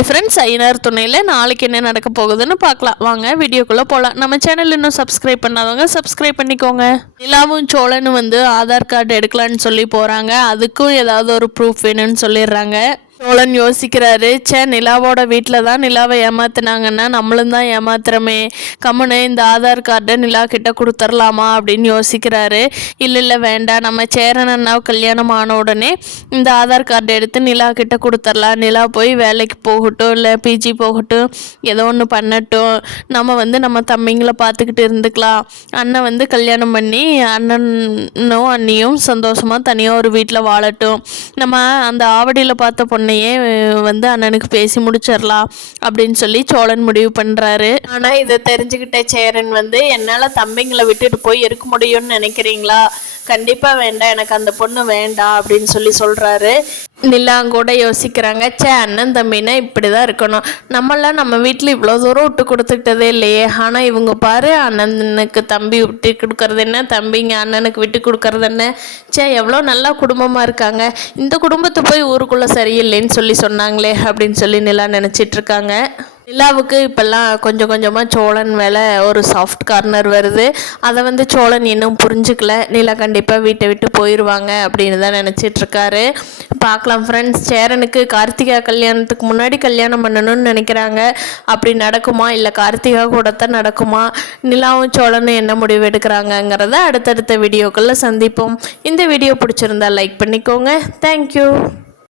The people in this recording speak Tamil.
ஹாய் ஃப்ரெண்ட்ஸ், ஐயனார் துணையில் நாளைக்கு என்ன நடக்க போகுதுன்னு பார்க்கலாம். வாங்க வீடியோக்குள்ளே போகலாம். நம்ம சேனல் இன்னும் சப்ஸ்கிரைப் பண்ணாதவங்க சப்ஸ்கிரைப் பண்ணிக்கோங்க. நிலாவும் சோழனும் ஆதார் கார்டு எடுக்கலான்னு சொல்லி போகிறாங்க. அதுக்கும் ஏதாவது ஒரு ப்ரூஃப் வேணும்னு சொல்லிடுறாங்க. சோழன் யோசிக்கிறாரு, நிலாவோட வீட்டில் தான் நிலாவை ஏமாத்தினாங்கன்னா நம்மளும் தான் ஏமாத்துறமே, கம்முன்னு இந்த ஆதார் கார்டை நிலா கிட்ட கொடுத்துர்லாமா அப்படின்னு யோசிக்கிறாரு. இல்லை வேண்டாம், நம்ம சேரன் அண்ணாவை கல்யாணம் ஆன உடனே இந்த ஆதார் கார்டை எடுத்து நிலா கிட்ட கொடுத்துர்லாம். நிலா போய் வேலைக்கு போகட்டும், இல்லை பிஜி போகட்டும், ஏதோ ஒன்று பண்ணட்டும், நம்ம நம்ம தம்பிங்களை பார்த்துக்கிட்டு இருந்துக்கலாம். அண்ணன் கல்யாணம் பண்ணி அண்ணனும் அண்ணியும் சந்தோஷமாக தனியாக ஒரு வீட்டில் வாழட்டும். நம்ம அந்த ஆவடியில் பார்த்த பொண்ணு அண்ணனுக்கு பேசி முடிச்சிடலாம் அப்படின்னு சொல்லி சோழன் முடிவு பண்றாரு. ஆனா இதை தெரிஞ்சுக்கிட்ட சேரன் என்னால தம்பிங்களை விட்டுட்டு போய் இருக்க முடியும்னு நினைக்கிறீங்களா? கண்டிப்பா வேண்டாம், எனக்கு அந்த பொண்ணு வேண்டாம் அப்படின்னு சொல்றாரு. நிலாங்கூட யோசிக்கிறாங்க, அண்ணன் தம்பின்னா இப்படிதான் இருக்கணும். நம்ம வீட்டில் இவ்வளோ தூரம் விட்டு கொடுத்துக்கிட்டதே இல்லையே. ஆனால் இவங்க பாரு, அண்ணனுக்கு தம்பி விட்டு கொடுக்கறது என்ன, தம்பிங்க அண்ணனுக்கு விட்டு கொடுக்கறது என்ன, எவ்வளோ நல்லா குடும்பமாக இருக்காங்க. இந்த குடும்பத்தை போய் ஊருக்குள்ளே சரியில்லைன்னு சொன்னாங்களே அப்படின்னு நிலா நினச்சிட்டு இருக்காங்க. நிலாவுக்கு இப்போல்லாம் கொஞ்சம் கொஞ்சமாக சோழன் மேலே ஒரு சாஃப்ட் கார்னர் வருது. அதை சோழன் இன்னும் புரிஞ்சுக்கல. நிலா கண்டிப்பாக வீட்டை விட்டு போயிடுவாங்க அப்படின்னு தான் நினச்சிட்ருக்காரு. பார்க்கலாம் ஃப்ரெண்ட்ஸ், சேரனுக்கு கார்த்திகா கல்யாணத்துக்கு முன்னாடி கல்யாணம் பண்ணணும்னு நினைக்கிறாங்க. அப்படி நடக்குமா, இல்லை கார்த்திகா கூட தான் நடக்குமா, நிலாவும் சோழனும் என்ன முடிவு எடுக்கிறாங்கங்கிறத அடுத்தடுத்த வீடியோக்களில் சந்திப்போம். இந்த வீடியோ பிடிச்சிருந்தா லைக் பண்ணிக்கோங்க. தேங்க்யூ.